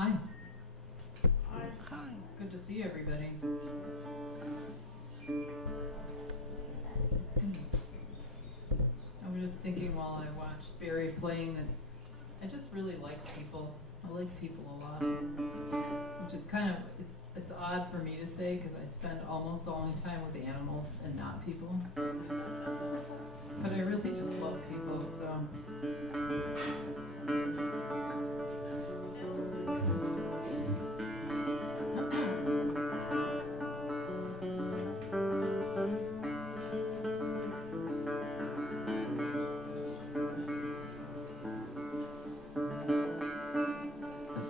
Hi. Hi. Good to see everybody. I was just thinking while I watched Barry playing that I just really like people. I like people a lot, which is kind of, it's odd for me to say because I spend almost all my time with animals and not people. But I really just love people, so.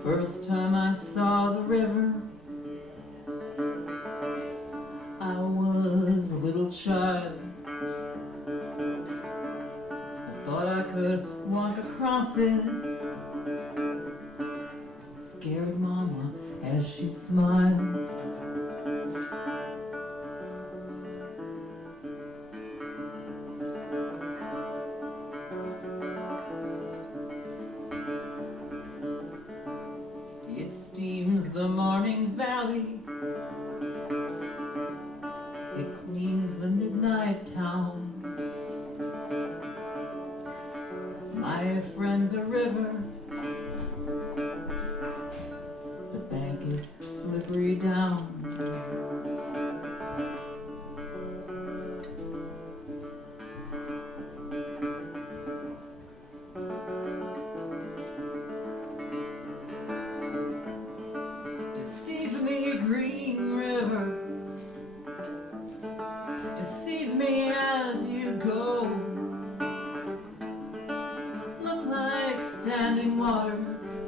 First time I saw the river, I was a little child. I thought I could walk across it, scared Mama as she smiled. It steams the morning valley, it cleans the midnight town. My friend the river, the bank is slippery down. Deceive me, green river, deceive me as you go. Look like standing water,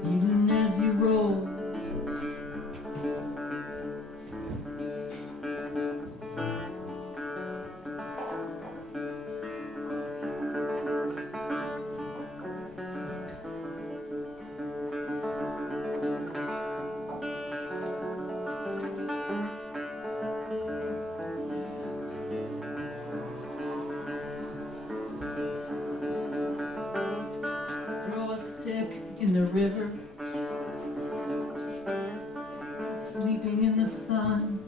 even as you roll. In the river, sleeping in the sun,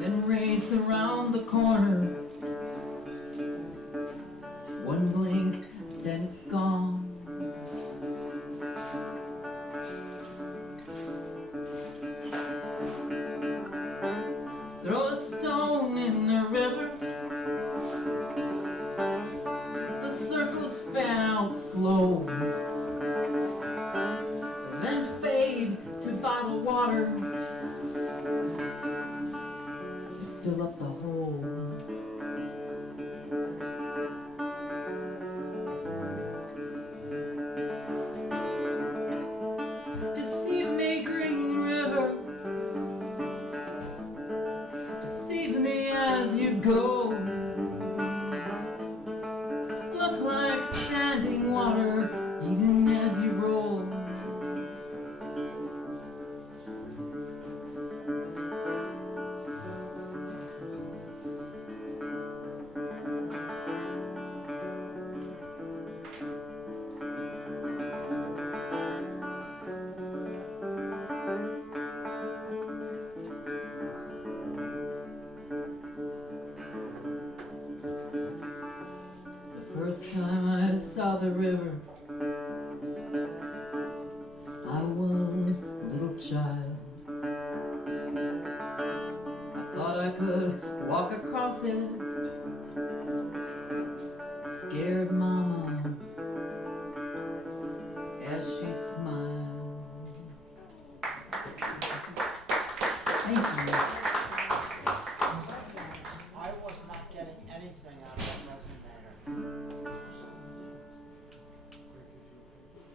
then race around the corner. One blink, then it's gone. Throw a stone in the river, fan out slow, then fade to bottled water, fill up the hole. Deceive me, green river, deceive me as you go. Like standing water, even as you roll. First time I saw the river, I was a little child. I thought I could walk across it, scared Mama as she smiled. Thank you. I was not getting anything out of that resonator.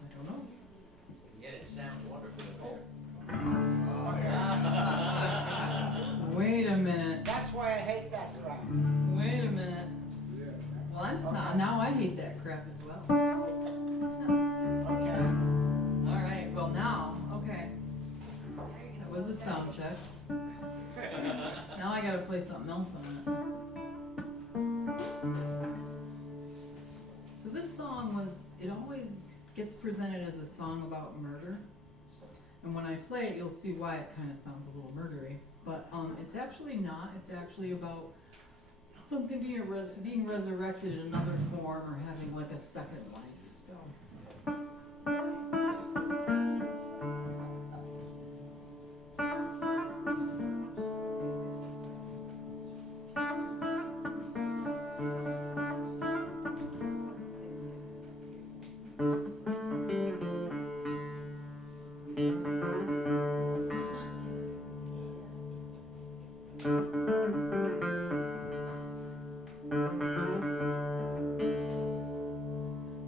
I don't know. Yet it sounds wonderful there. Wait a minute. That's why I hate that crap. Wait a minute. Well, I'm not. Now I hate that crap as well. Okay. All right. Well, now, okay. That was a sound check. Now I gotta play something else on it. So this song was. It always gets presented present it as a song about murder. And when I play it, you'll see why it kind of sounds a little murdery. But it's actually not. It's actually about something being resurrected in another form or having like a second life. So.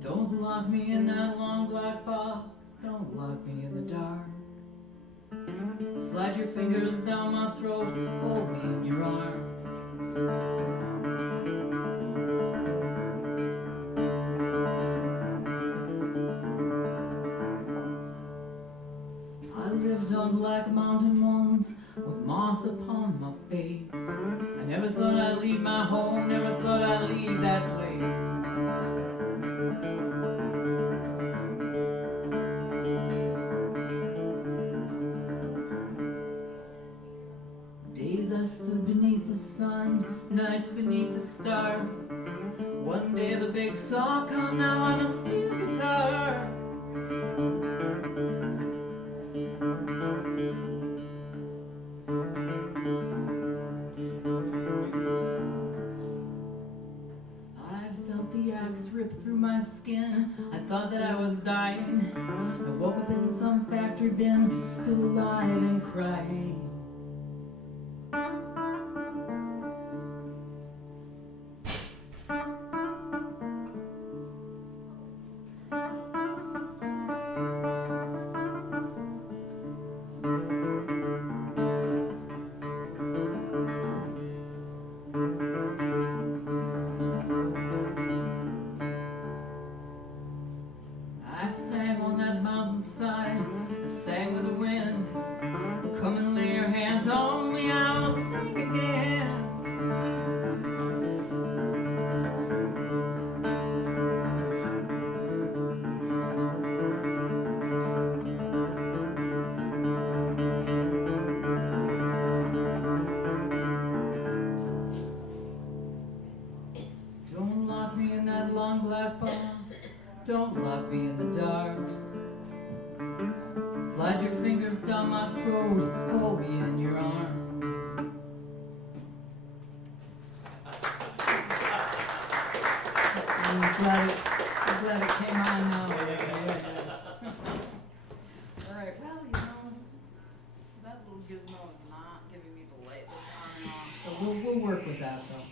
Don't lock me in that long black box, don't lock me in the dark. Slide your fingers down my throat, hold me in your arms. I lived on black mountain once, with moss upon my face. I never thought I'd leave my home, never thought I'd leave that place. Days I stood beneath the sun, nights beneath the stars. One day the big saw come, now I'm a steel guitar. I felt the axe rip through my skin, I thought that I was dying. I woke up in some factory bin, still alive and crying. I sang on that mountainside, I sang with the wind. Come and lay your hands on me, I'll sing again. Don't lock me in that long black box, don't lock me in the dark. Slide your fingers down my throat, hold me in your arms. I'm glad it came on now. Alright, well, you know, that little gizmo is not giving me the lights on and off. So we'll work with that though.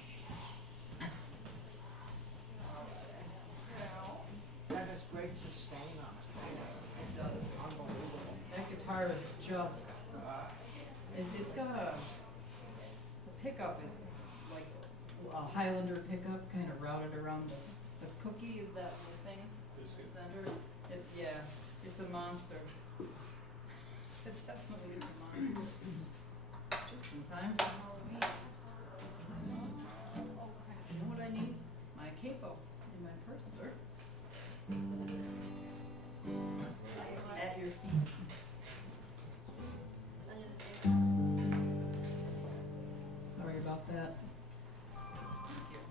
That has great sustain on it. It does. Unbelievable. That guitar is just, it's got the pickup is like a Highlander pickup, kind of routed around the cookie, is that the thing? The center? Yeah, it's a monster. It definitely is a monster. Just in time for Halloween. You know what I need? My capo in my purse, sir. At your feet. Sorry about that. Thank you.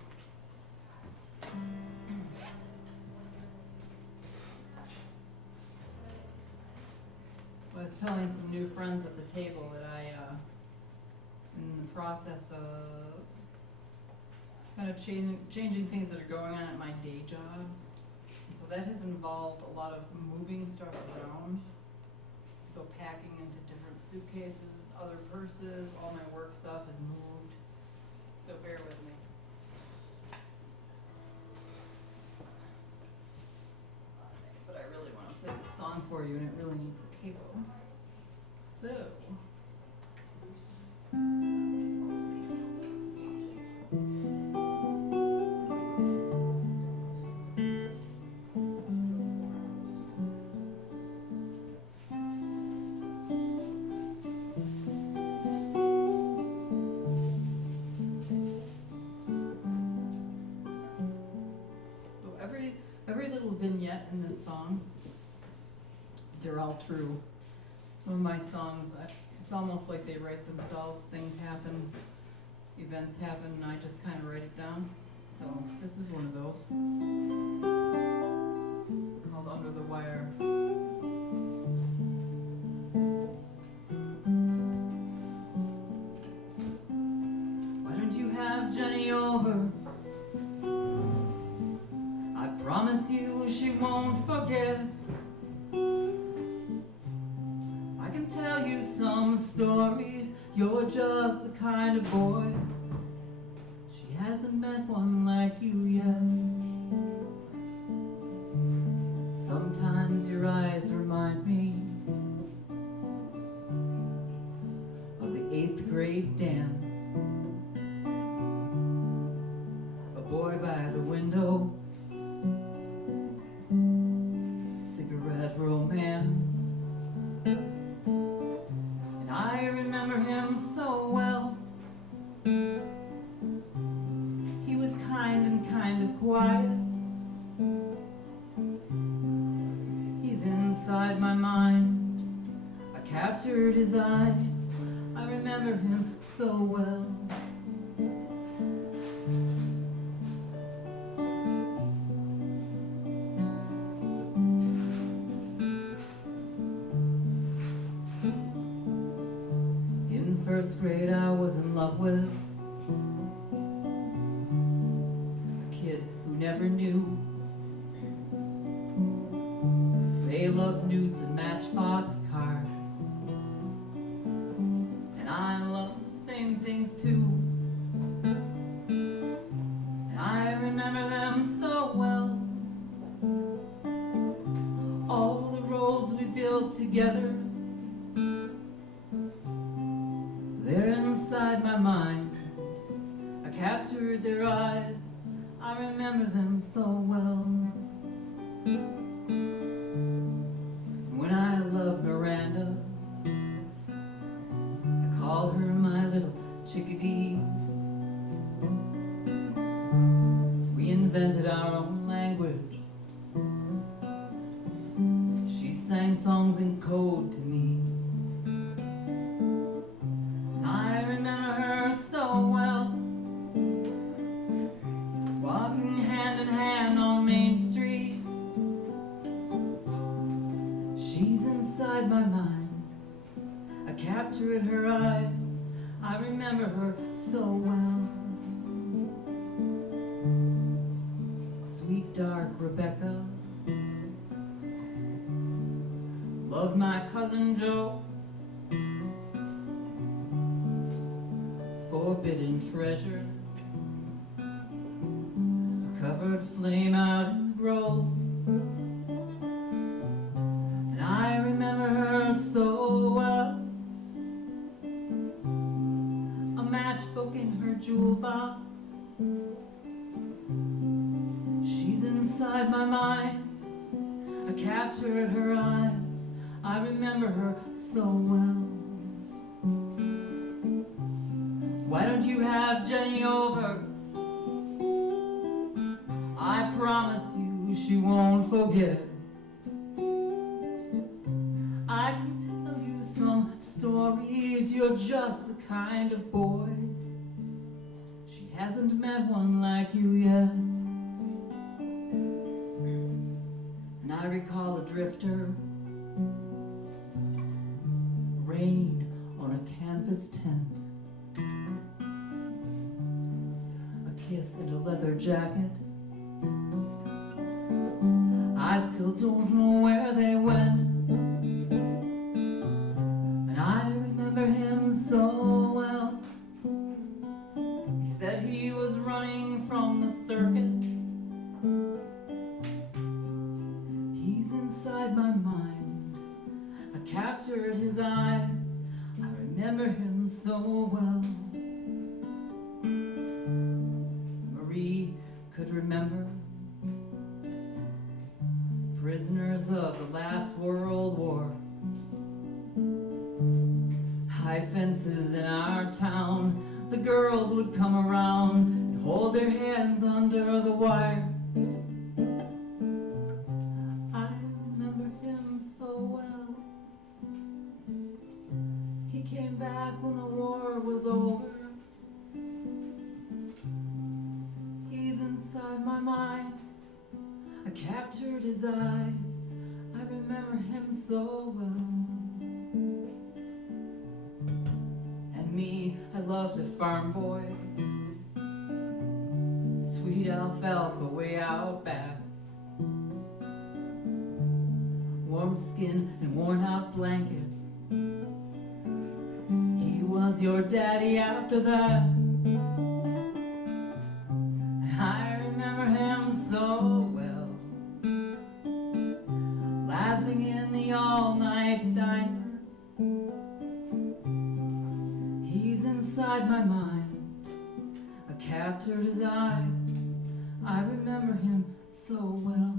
I was telling some new friends at the table that in the process of kind of changing things that are going on at my day job. So that has involved a lot of moving stuff around. So packing into different suitcases, other purses, all my work stuff is moved. So bear with me. But I really want to play this song for you, and it really needs a cable. So. Every little vignette in this song they're all true. Some of my songs, it's almost like they write themselves. Things happen, events happen, and I just kind of write it down. So this is one of those. It's called Under the Wire. Why don't you have Jenny over? I promise you she won't forget. I can tell you some stories. You're just the kind of boy. She hasn't met one like you yet. Sometimes your eyes remind me of the 8th grade dance. A boy by the window, cigarette romance. And I remember him so well. He was kind and kind of quiet. He's inside my mind. I captured his eyes. I remember him so well. In first grade I was in love with a kid who never knew. They loved nudes and matchbox cars, and I loved the same things too. And I remember them so well. All the roads we built together, they're inside my mind. I captured their eyes. I remember them so well. When I loved Miranda, I called her my little chickadee. We invented our own language. She sang songs in code to me. And I remember her so well, walking hand in hand on Main Street. She's inside my mind. I captured her eyes. I remember her so well. Sweet dark Rebecca loved my cousin Joe. Forbidden treasure, a covered flame out in the grove. And I remember her so well. A matchbook in her jewel box. She's inside my mind. I captured her eyes. I remember her so well. Why don't you have Jenny over? I promise you she won't forget. I can tell you some stories. You're just the kind of boy. She hasn't met one like you yet. And I recall a drifter, rain on a canvas tent, a kiss in a leather jacket. I still don't know where they went. And I remember him so well. He said he was running from the circus. He's inside my mind. I captured his eyes. I remember him so well. Marie could remember prisoners of the last World War. High fences in our town. The girls would come around and hold their hands under the wire. I remember him so well. back when the war was over. He's inside my mind. I captured his eyes. I remember him so well. And me, I loved a farm boy. Sweet alfalfa way out back. Warm skin and worn out blankets. He was your daddy after that. And I remember him so well, laughing in the all-night diner. He's inside my mind. I captured his eyes. I remember him so well.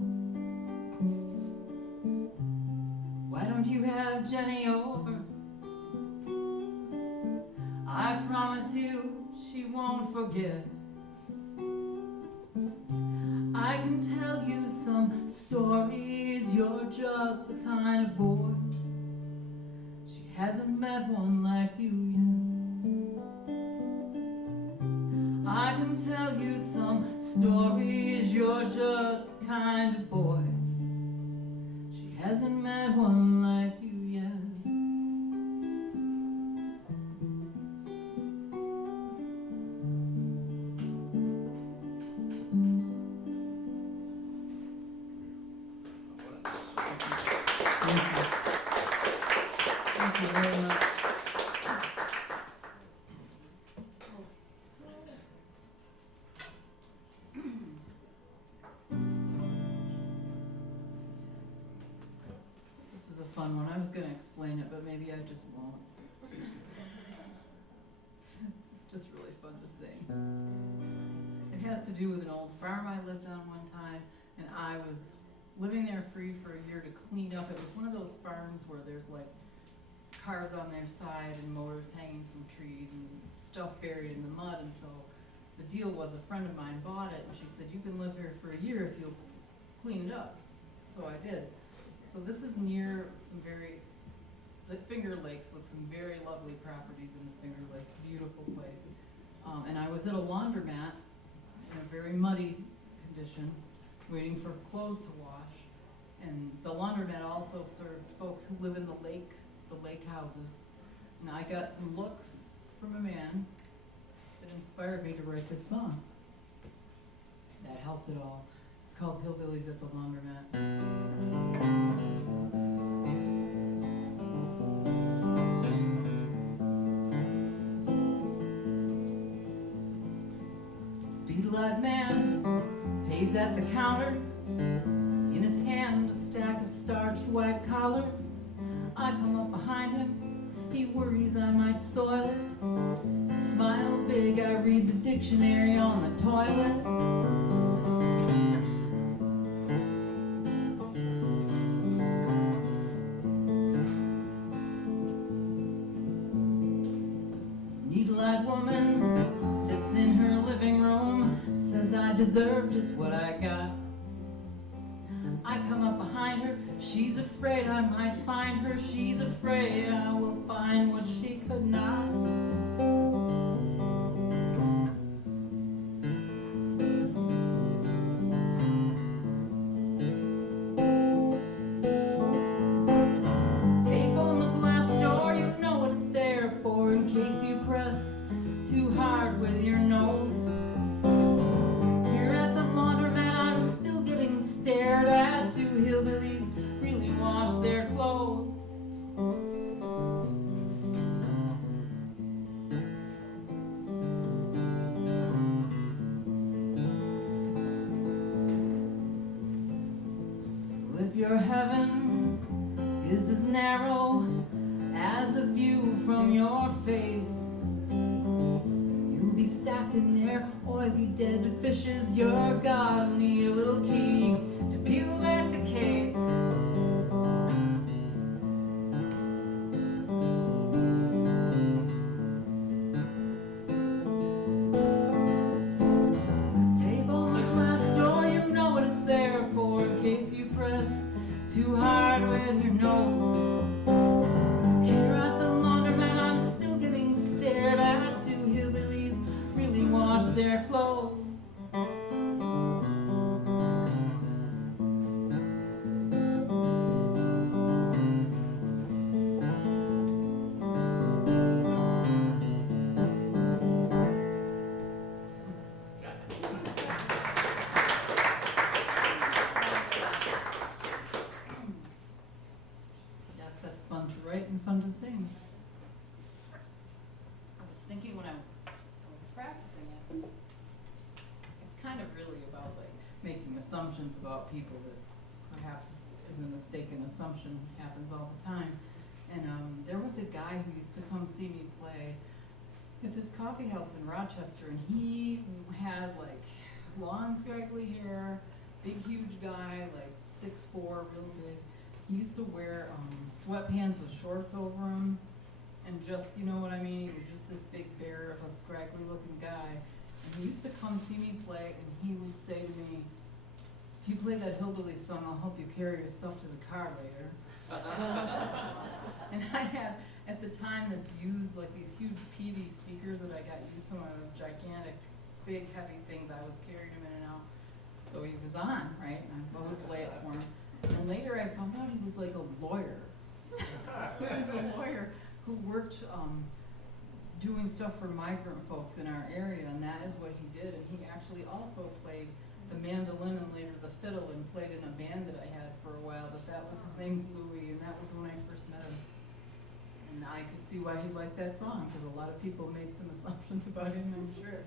Why don't you have Jenny over? I promise you she won't forget. I can tell you some stories. You're just the kind of boy she hasn't met one like you yet. I can tell you some stories. You're just the kind of boy she hasn't met one like you yet. Thank you very much. This is a fun one. I was going to explain it, but maybe I just won't. It's just really fun to sing. It has to do with an old farm I lived on one time, and I was living there free for a year to clean up. It was one of those farms where there's like cars on their side and motors hanging from trees and stuff buried in the mud. And so the deal was, a friend of mine bought it, and she said, you can live here for a year if you'll clean it up. So I did. So this is near some the Finger Lakes, with some very lovely properties in the Finger Lakes. Beautiful place. And I was at a laundromat in a very muddy condition, waiting for clothes to wash. And the laundromat also serves folks who live in the lake houses. And I got some looks from a man that inspired me to write this song. That helps it all. It's called Hillbillies at the Laundromat. Beetle-eyed man pays at the counter. In his hand a stack of starched white collars. I come up behind him. He worries I might soil it. Smile big, I read the dictionary on the toilet. Needle-eyed woman sits in her living room, says I deserve just what I got. I come up behind her, she's afraid I might find her, she's afraid I will find what she could not. Tape on the glass door, you know what it's there for, in case you press too hard with your nose. Here at the laundromat, I'm still getting stared at. Do hillbillies really wash their clothes? Well, if your heaven is as narrow as a view from your face, you'll be stacked in there, oily dead fishes. Your God will need a little key to peel back the case. Tape on the glass door, you know what it's there for, in case you press too hard with your nose. Here at the laundromat, I'm still getting clothes. Yes, that's fun to write and fun to sing. I was thinking when I was practicing it, it's kind of really about like making assumptions about people that perhaps is a mistaken assumption, happens all the time. And there was a guy who used to come see me play at this coffee house in Rochester, and he had like long scraggly hair, big huge guy, like 6'4", real big. He used to wear sweatpants with shorts over him, and just, you know what I mean, he was just this big bear of a scraggly looking guy. And he used to come see me play, and he would say to me, "If you play that hillbilly song, I'll help you carry your stuff to the car later." And I had, at the time, these huge PV speakers that I got used to, some of the gigantic, big, heavy things. I was carrying him in and out. So he was on, right? And I would play it for him. And later I found out he was like a lawyer. He was a lawyer who worked doing stuff for migrant folks in our area, and that is what he did. And he actually also played the mandolin and later the fiddle, and played in a band that I had for a while. But that was, his name's Louis, and that was when I first met him. And I could see why he liked that song, because a lot of people made some assumptions about him, I'm sure.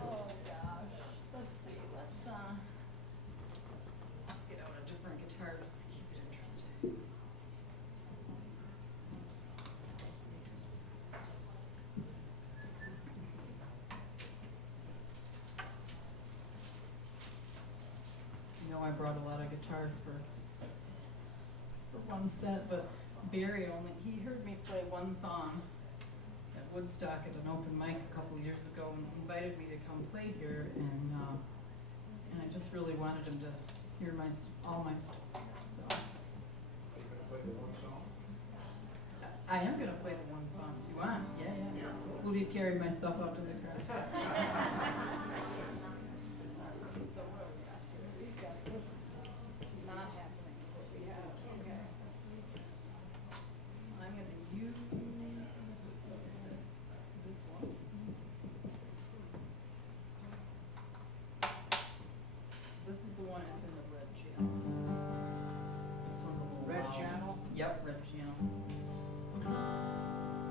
Oh gosh. Let's see. Let's get out a different guitar just to keep it interesting. You know, I brought a lot of guitars for one set, but Barry he heard me play one song at Woodstock at an open mic a couple years ago, and invited me to come play here, and I just really wanted him to hear all my stuff. So Are you gonna play the one song? I am gonna play the one song if you want. Yeah. Will you carry my stuff out to the car? So what do we got here? We've got this not happening. What we have. Okay. I'm gonna use this one. This is the one that's in the red channel. This one's a little Red loud. channel? Yep, red channel.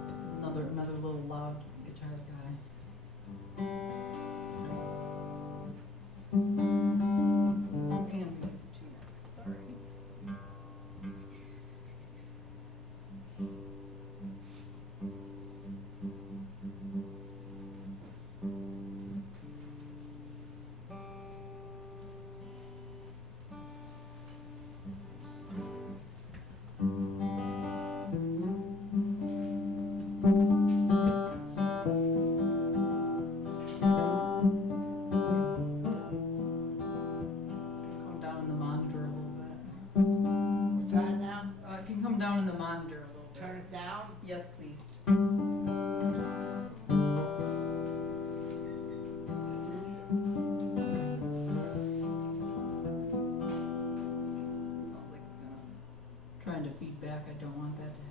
This is another little loud guitar guy. And tuner. Sorry. Come down in the monitor a little bit. What's that now? It can come down in the monitor a little bit. Turn it down? Yes, please. Sounds like it's trying to feed back. I don't want that to happen.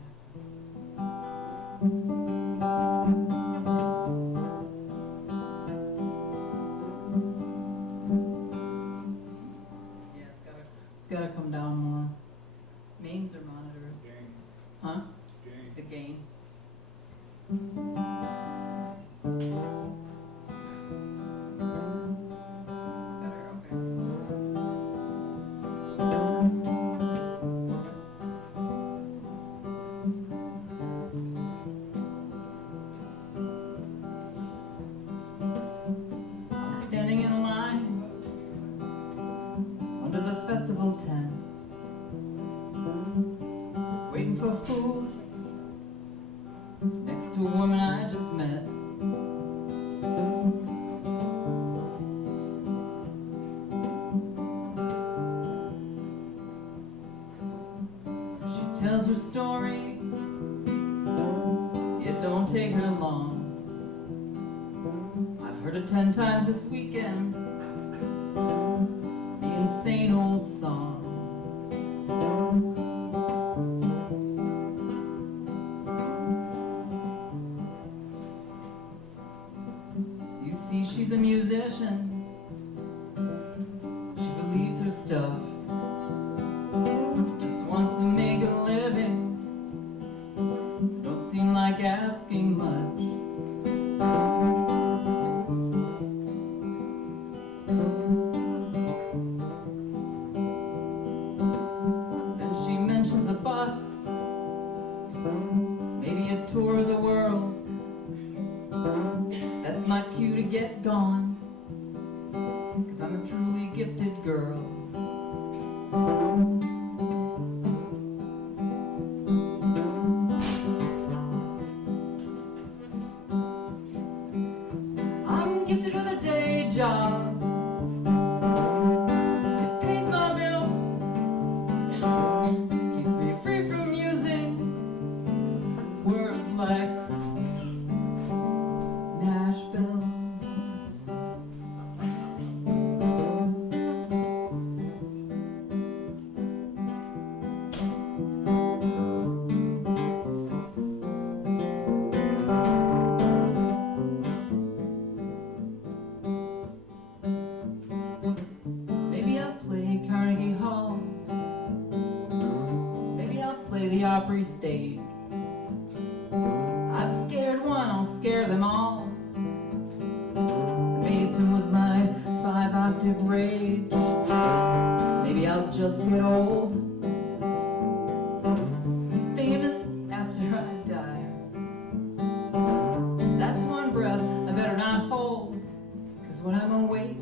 Yeah, it's gotta come down more. Mains or monitors? Jane, Huh? Jane. The gain. Better, okay. I'm standing in line under the festival tent, waiting for food next to a woman I just met. She tells her story, it don't take her long. I've Heard it 10 times this weekend, the insane old song. You see, she's a musician, she believes her stuff, just wants to make a living, don't seem like asking much. Then she mentions a bus, maybe a tour of the world. That's my cue to get gone, 'cause I'm a truly gifted girl. I'm gifted with a day job, it pays my bills, keeps me free from using words like Nashville. Maybe I'll play Carnegie Hall, maybe I'll play the Opry stage. I've scared one, I'll scare them all, amaze them with my 5-octave rage. Maybe I'll just get old, famous after I die. That's one breath I better not hold, 'cause when I'm awake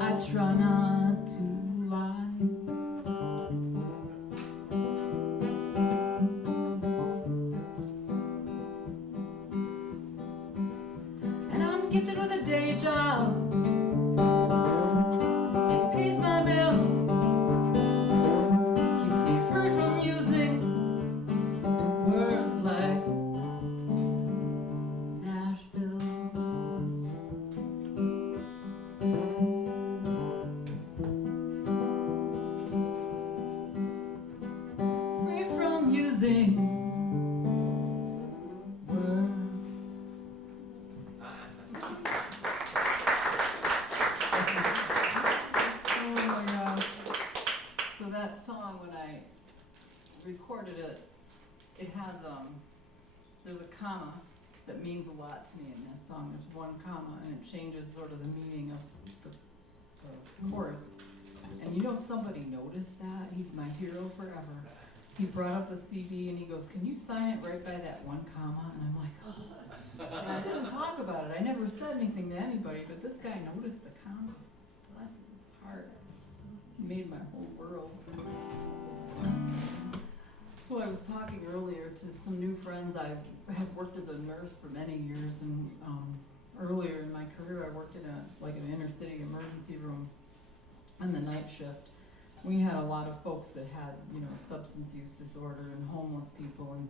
I try not to lie. And I'm gifted with a day job, it pays my bills, keeps me free from using words like Nashville. Free from using words. Oh my God. So that song, when I recorded it, it has, there's a comma that means a lot to me in that song. There's one comma and it changes sort of the meaning of the chorus. And you know, somebody noticed that. He's my hero forever. He brought up the CD and he goes, "Can you sign it right by that one comma?" And I'm like, oh. And I didn't talk about it. I never said anything to anybody, but this guy noticed the comma. Bless his heart. He made my whole world. So I was talking earlier to some new friends. I have worked as a nurse for many years, and earlier in my career I worked in an inner city emergency room on the night shift. We had a lot of folks that had, substance use disorder and homeless people, and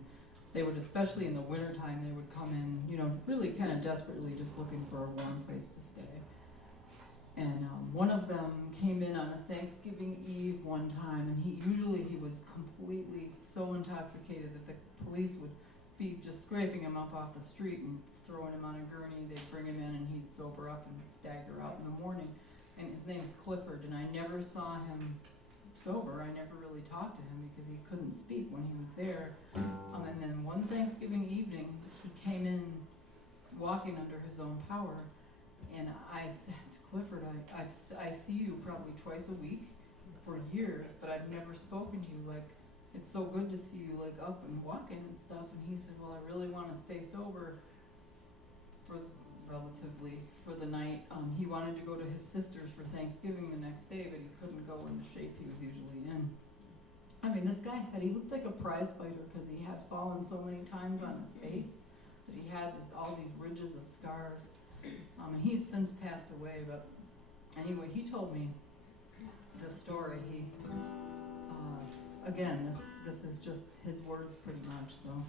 they would, especially in the wintertime, they would come in, really kind of desperately just looking for a warm place to stay. And one of them came in on a Thanksgiving Eve one time, and he was completely so intoxicated that the police would be just scraping him up off the street and throwing him on a gurney. They'd bring him in and he'd sober up and stagger out in the morning. And his name's Clifford, and I never saw him sober. I never really talked to him because he couldn't speak when he was there. And then one Thanksgiving evening, he came in walking under his own power, and I said to Clifford, I see you probably twice a week for years, but I've never spoken to you. Like, it's so good to see you like up and walking and stuff. And he said, well, I really want to stay sober for the night. He wanted to go to his sister's for Thanksgiving the next day, but he couldn't go in the shape he was usually in. I mean, this guy he looked like a prize fighter because he had fallen so many times on his face that he had all these ridges of scars. And he's since passed away, but anyway, he told me this story. He, again, this is just his words pretty much, so.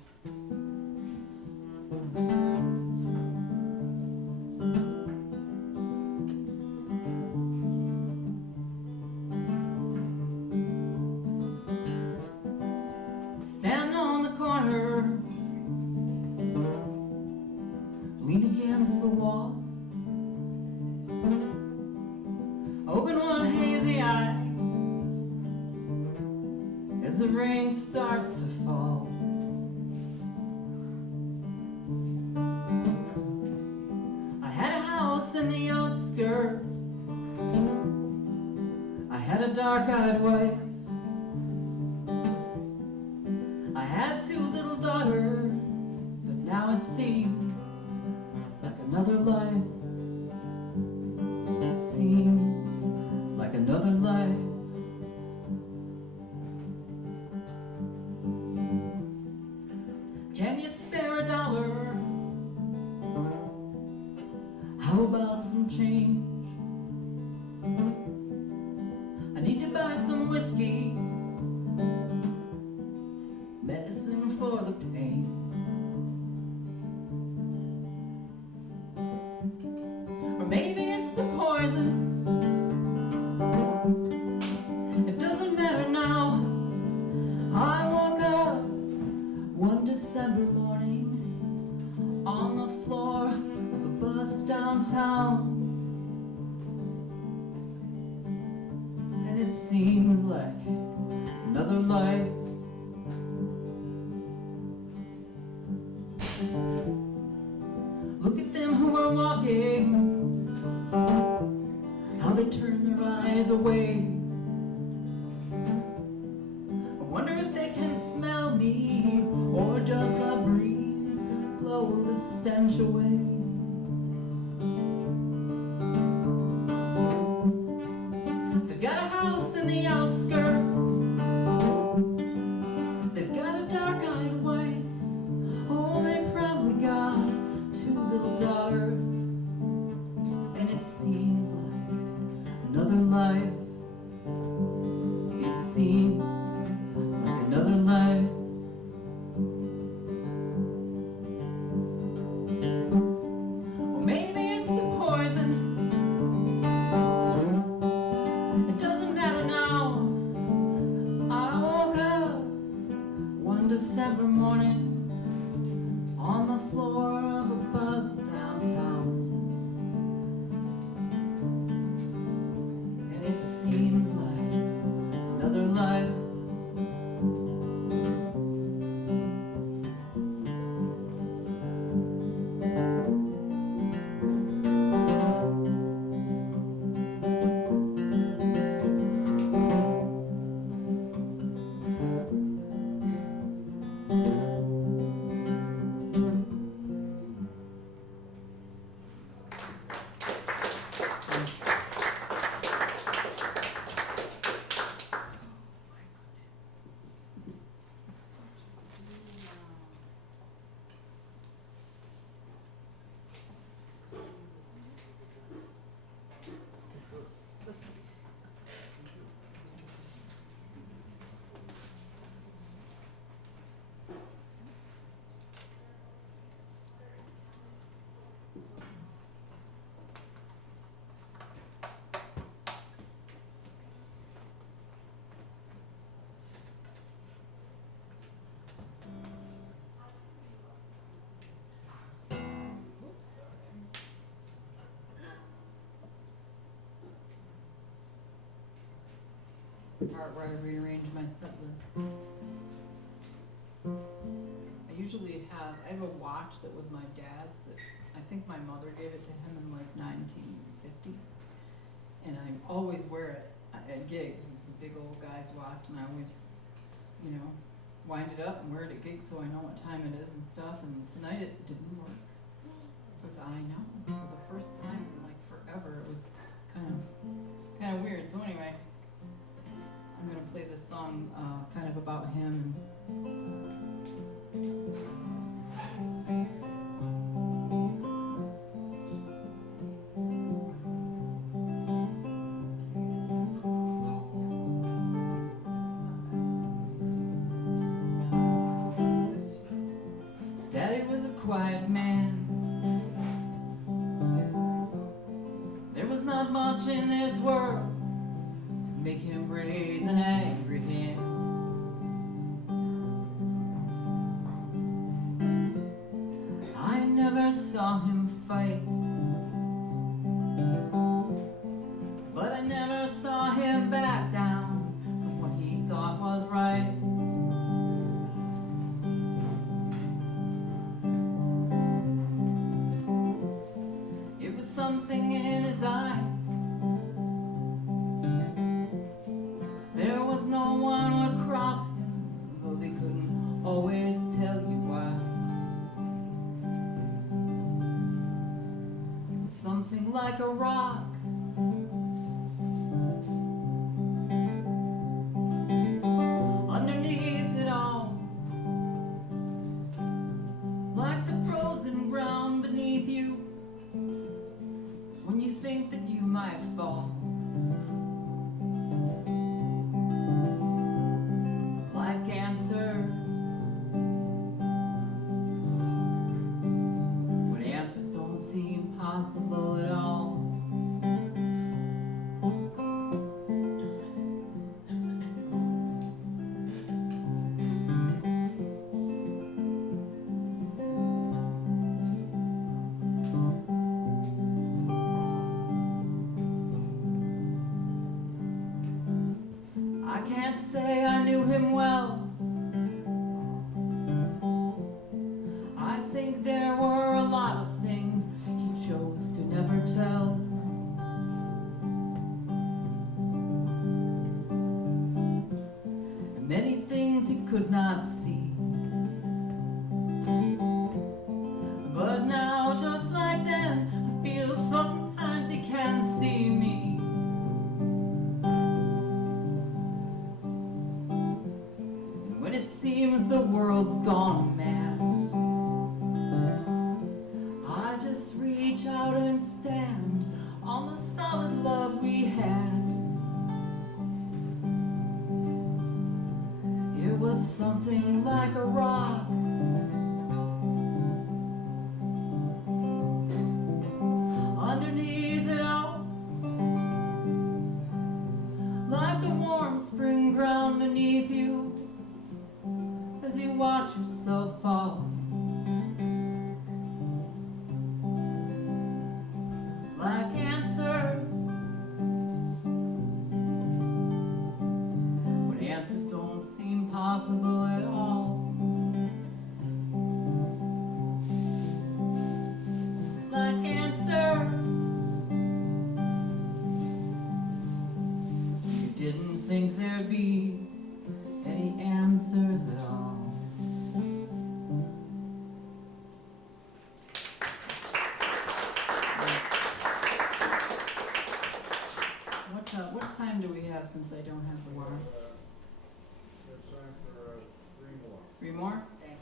as the rain starts to fall. I had a house in the outskirts. I had a dark-eyed wife. I had 2 little daughters, but now it seems like another life. It seems like another life. Can you spare $1? How about some change? I need to buy some whiskey, medicine for the pain. Or maybe it's the poison. It doesn't matter now. I woke up one December morning on the floor of a bus downtown, and it seems like another life. Look at them who are walking, how they turn their eyes away. I wonder if they can smell me, or does the breeze blow the stench away? They've got a house in the outskirts. They've got a dark-eyed wife. Oh, they probably got 2 little daughters. And it seems like another life. It seems like another life. Or maybe it's the poison. It doesn't matter now. I woke up one December morning on the floor of a bus downtown, and it seems like another life. The part where I rearrange my set list. I usually have a watch that was my dad's that I think my mother gave it to him in like 1950, and I always wear it at gigs. It's a big old guy's watch, and I always, you know, wind it up and wear it at gigs so I know what time it is and stuff. And tonight it didn't work. I know, for the first time in like forever. It's kind of weird. So anyway, I'm gonna play this song kind of about him. Daddy was a quiet man. There was not much in this world to make him raise an angry hand. I never saw him fight, but I never saw him back down from what he thought was right. always tell you why. It was something like a rock, underneath it all, like the frozen ground beneath you when you think that you might fall. Like answers, when answers don't seem possible at all. I can't say I knew him well. I think there were a lot of things he chose to never tell. And many things he could not see. But now, just like then, I feel sometimes he can see me. It seems the world's gone mad, I just reach out and stand on the solid love we had. It was something like a rock, underneath it all, like the warm spring ground beneath you as you watch yourself fall. Like answers, when answers don't seem possible at all. Like answers, you didn't think there'd be any answers at all. What time do we have, since I don't have the water? It's time for 3 more. 3 more? Okay.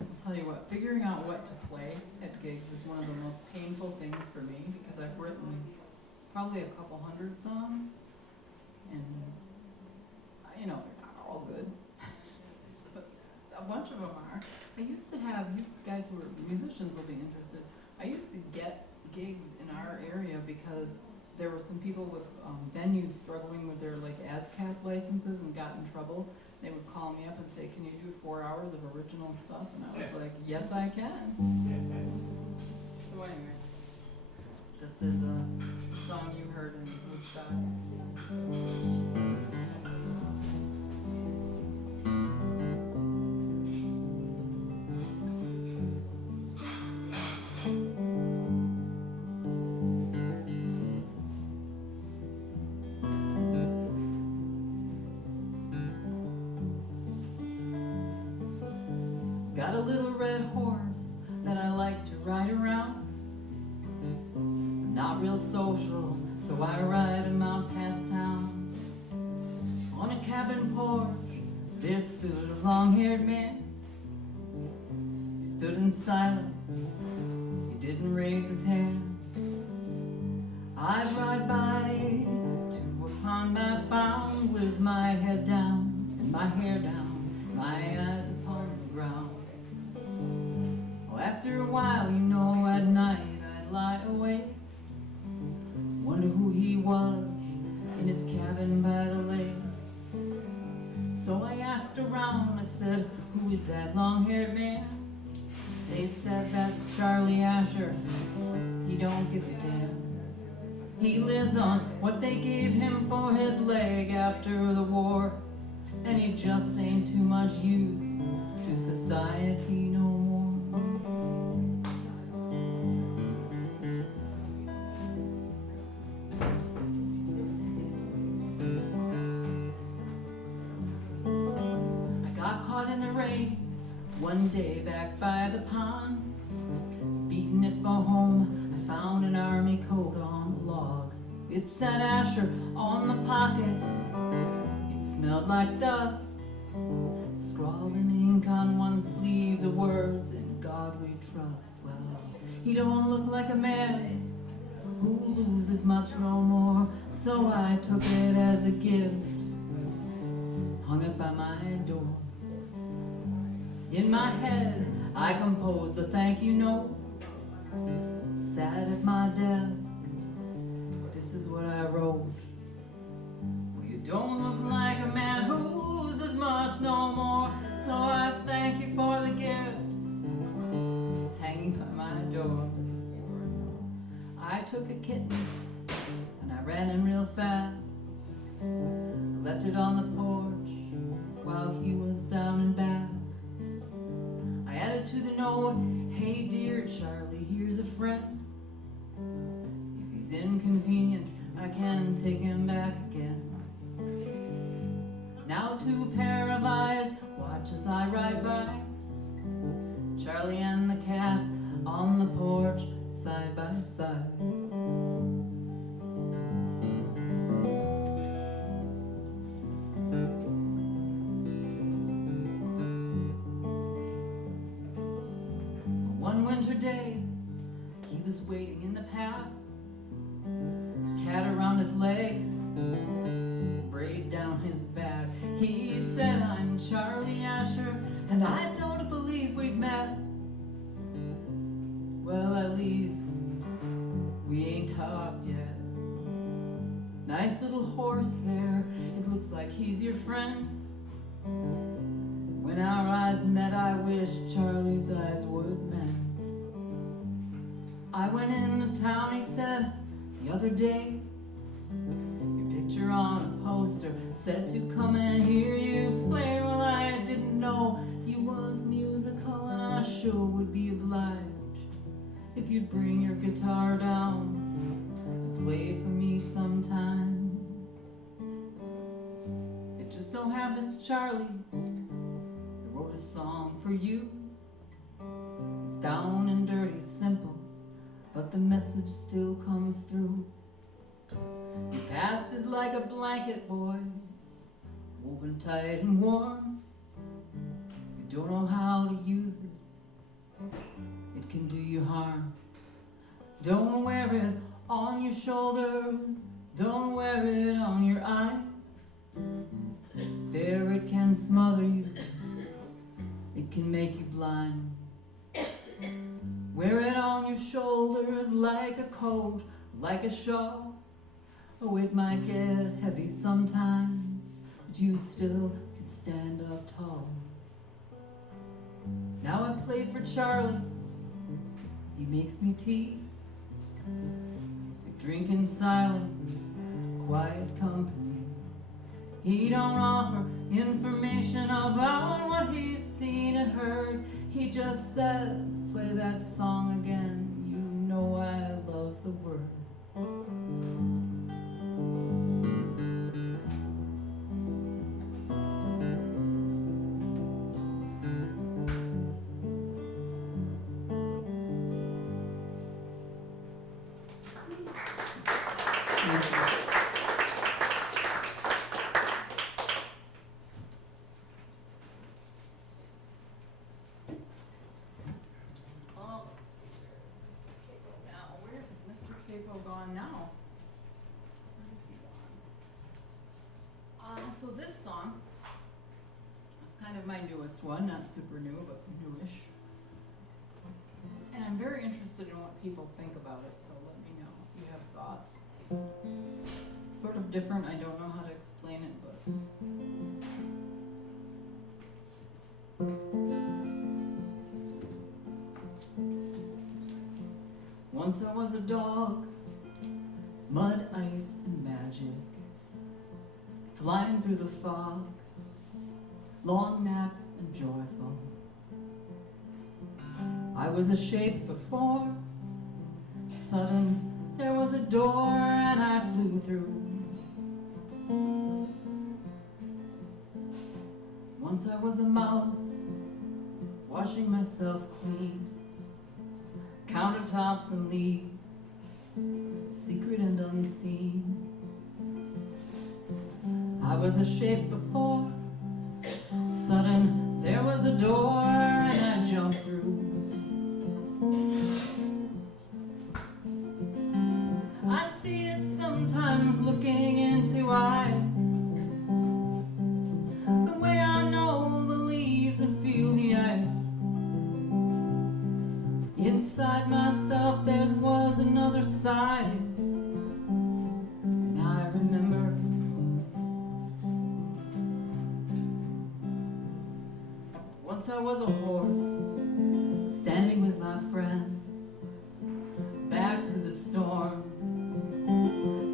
I'll tell you what, figuring out what to play at gigs is one of the most painful things for me, because I've written probably a couple hundred songs, and you know, they're not all good, but a bunch of them are. I used to have, you guys who are musicians will be interested, I used to get gigs in our area because there were some people with venues struggling with their like ASCAP licenses and got in trouble. They would call me up and say, can you do 4 hours of original stuff? And I was like, yes I can. So anyway, this is a song you heard in Woodstock. Got a little red horse that I like to ride around. I'm not real social, so I ride him out past town. On a cabin porch, there stood a long-haired man. He stood in silence, he didn't raise his hand. I'd ride by to a pond I found with my head down and my hair down, my eyes upon the ground. Oh, after a while, you know, at night I'd lie awake, wonder who he was in his cabin by the lake. So I asked around, I said, who is that long-haired man? They said, that's Charlie Asher, he don't give a damn. He lives on what they gave him for his leg after the war, and he just ain't too much use to society no more. day back by the pond, beating it for home, I found an army coat on a log. It said Asher on the pocket, it smelled like dust. Scrawled in ink on one sleeve the words, "In God we trust." Well, he don't look like a man who loses much no more, so I took it as a gift, hung it by my door. In my head I composed a thank you note, sat at my desk, this is what I wrote. Well, you don't look like a man who loses much no more, so I thank you for the gift, it's hanging by my door. I took a kitten and I ran him real fast, left it on the porch while he was down and back. I added to the note, "Hey dear Charlie, here's a friend. If he's inconvenient, I can take him back again." Now two pair of eyes watch as I ride by, Charlie and the cat on the porch side by side. One winter day, he was waiting in the path, cat around his legs, braid down his back. He said, "I'm Charlie Asher, and I don't believe we've met." Well, at least we ain't talked yet. Nice little horse there, it looks like he's your friend. When our eyes met, I wish Charlie's eyes would mend. I went into town, he said, the other day. Your picture on a poster said to come and hear you play. Well, I didn't know you was musical, and I sure would be obliged if you'd bring your guitar down and play for me sometime. It just so happens, Charlie, I wrote a song for you. It's down and dirty, simple, but the message still comes through. Your past is like a blanket, boy, woven tight and warm. You don't know how to use it, it can do you harm. Don't wear it on your shoulders, don't wear it on your eyes. There it can smother you, it can make you blind. Wear it on your shoulders like a coat, like a shawl. Oh, it might get heavy sometimes, but you still can stand up tall. Now I play for Charlie, he makes me tea. We drink in silence, quiet company. He don't offer information about what he's seen and heard. He just says, play that song again, you know I love the words. Gone now. Where is he gone? So this song is kind of my newest one, not super new, but newish. And I'm very interested in what people think about it, so let me know if you have thoughts. It's sort of different, I don't know how to explain it, but once I was a dog, mud, ice, and magic, flying through the fog, long naps and joyful. I was a shape before, sudden there was a door and I flew through. Once I was a mouse, washing myself clean, countertops and leaves, secret and unseen. I was a shape before, sudden there was a door and I jumped through. I see it sometimes looking into eyes, the way I know the leaves and feel the ice. Inside myself there was another size, and I remember once I was a horse, standing with my friends, backs to the storm,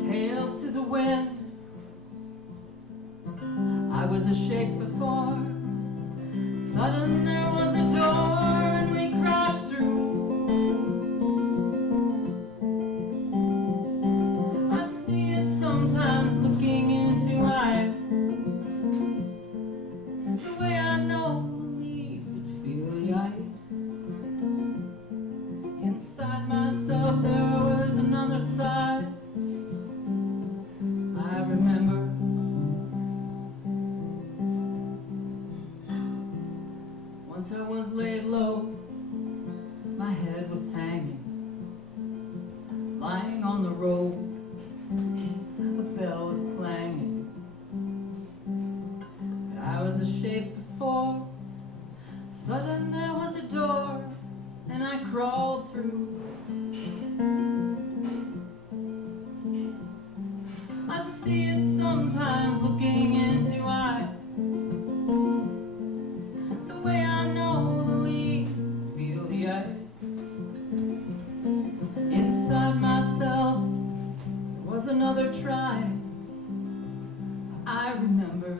tails to the wind. I was a shape before, sudden there was a door and we crashed through. I see it sometimes looking into eyes, the way I know the leaves that feel the ice. Inside myself there was another side. I remember once I was laid low, my head was hanging, lying on the road, a bell was clanging. But I was a shape before, sudden there was a door and I crawled through. I see it sometimes looking into eyes, the way I know the leaves feel the ice. Inside myself there was another try. I remember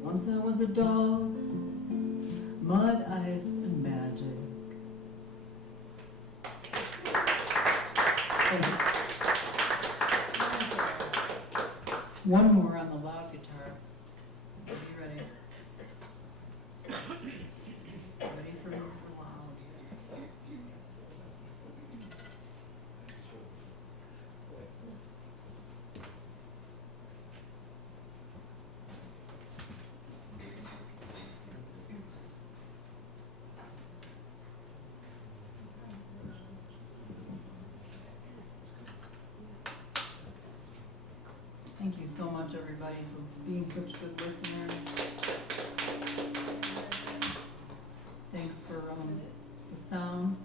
once I was a dog, mud, ice, and magic. One more on the loud guitar. Are you ready? Ready for Mr. Loud? Thank you so much, everybody, for being such good listeners. Thanks for the sound.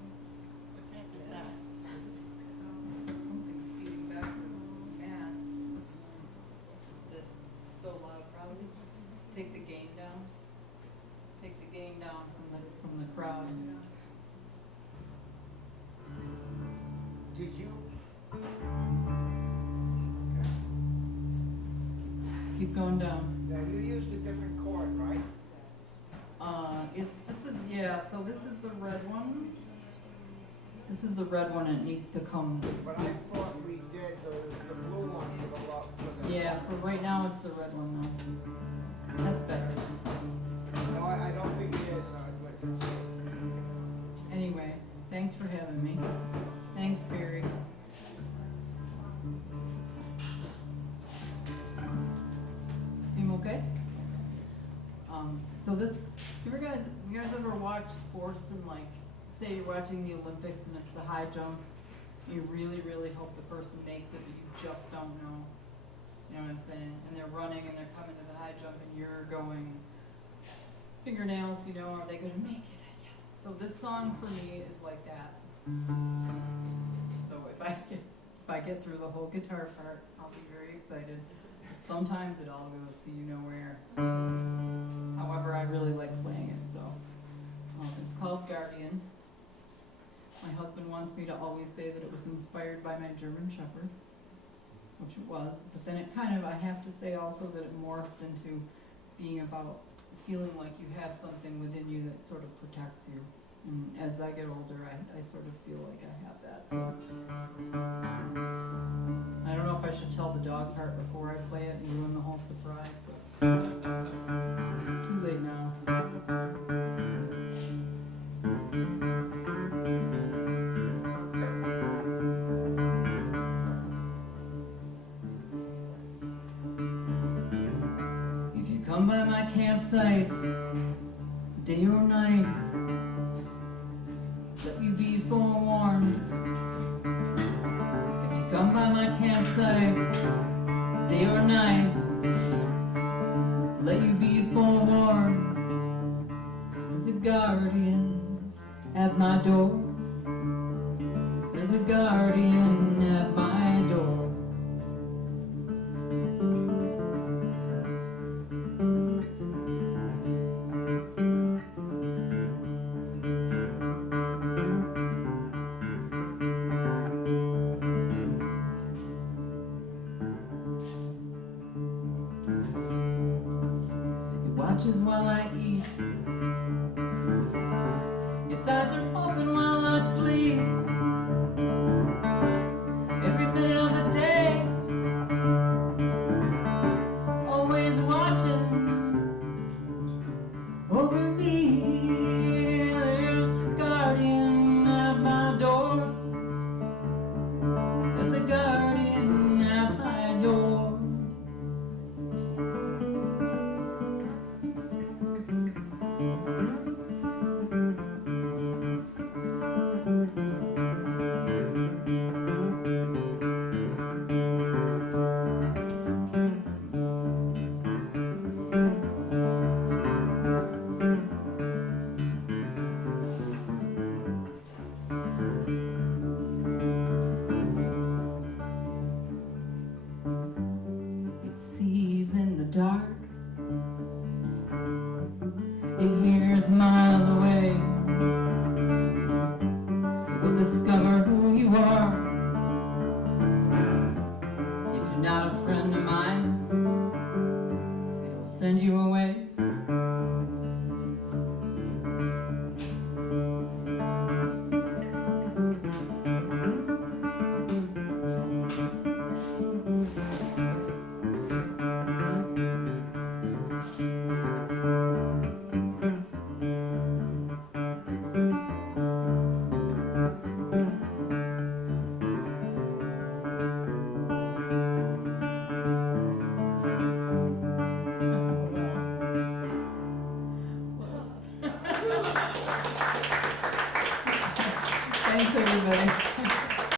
Something's feeding back to the cat. It's this so loud, probably. Take the gain down. Take the gain down from the crowd. Did you? Keep going down. Now you used a different chord, right? So this is the red one. This is the red one, and it needs to come. But I thought we did the blue one for the love. Yeah, for right now it's the red one though. That's better. No, I don't think it is. Anyway, thanks for having me. Thanks, Barry. Seem okay? So this, you guys ever watch sports and like, say you're watching the Olympics and it's the high jump, you really, really hope the person makes it, but you just don't know. You know what I'm saying? And they're running and they're coming to the high jump and you're going, fingernails, you know, are they gonna make it? Yes. So this song for me is like that. So if I get through the whole guitar part, I'll be very excited. Sometimes it all goes to you know where. However, I really like playing it, so it's called Guardian. My husband wants me to always say that it was inspired by my German Shepherd, which it was, but then it kind of, I have to say also that it morphed into being about feeling like you have something within you that sort of protects you. And as I get older, I sort of feel like I have that. So. I don't know if I should tell the dog part before I play it and ruin the whole surprise, but Too late now. If you come by my campsite, day or night, let you be forewarned. If you come by my campsite, day or night, let you be forewarned. There's a guardian at my door. There's a guardian at my door. Watches while I eat. Its eyes are open while I sleep. Every minute of the day, always watching over me. There's a guardian at my door. There's a guardian at my door. Sees in the dark, it hears miles away.